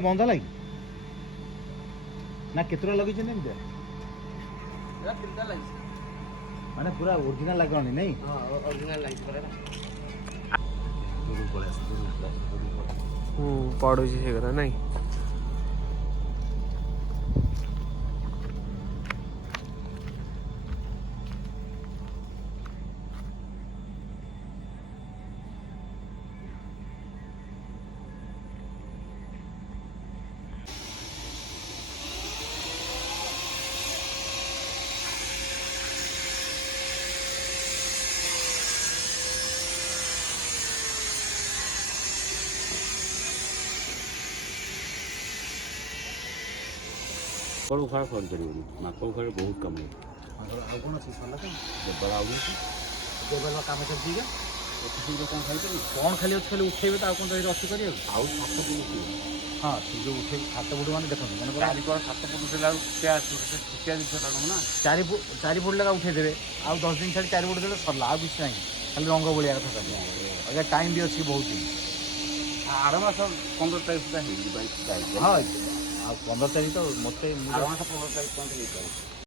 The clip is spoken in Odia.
ବନ୍ଧା ଲାଗି ନା କେତେଟା ଲଗେଇଛନ୍ତି ଏମିତି ମାନେ ପୁରା ଓରିଜିନାଲ ଲାଗିବନି ନାଇଁ ପଡୁଛି ସେଗୁରା ନାଇଁ। ମାଙ୍କଡ଼ ଉଖାଳ କରିପାରିବନି, ମାଙ୍କଡ଼ ଉଖାଳ ବହୁତ କାମ। ଆଉ କ'ଣ ଅଛି ସରିଲା ତ ଦେବାଳ ଆଉ ଦେବାଲ କାମ ଚାଲିଛି କ'ଣ ଖାଇପାରିବି କ'ଣ ଖାଲି ଅଛି ଖାଲି ଉଠେଇବେ ତ ଆଉ କ'ଣ ତୋର ଅଛି କରିବାକୁ ଆଉ 7 ଫୁଟ ହଁ ସେ ଯେଉଁ ଉଠେଇବେ 7 ଫୁଟ ମାନେ ଦେଖନ୍ତୁ ମନେ କର 7 ଫୁଟ ଉଠେଇଲା ବେଳକୁ ଛୋଟିଆ ଜିନିଷଟା ନୁହଁ ନା। 4 ଫୁଟ ଲେଖା ଉଠେଇଦେବେ ଆଉ 10 ଦିନ ଛାଡ଼ି 4 ଫୁଟ ଦେଲେ ସରିଲା ଆଉ କିଛି ନାହିଁ ଖାଲି ରଙ୍ଗ ଭଳିଆ କଥା କହିଲେ ଆଜ୍ଞା ଟାଇମ୍ ବି ଅଛି ବହୁତ ଦିନ। ଆର ମାସ 15 ତାରିଖ ସୁଦ୍ଧା ହେଇଯିବ। ହଁ ଆଉ 15 ତାରିଖ ତ ମୋତେ ଆର ମାସ 15 ତାରିଖ ପର୍ଯ୍ୟନ୍ତ ହେଇପାରେ।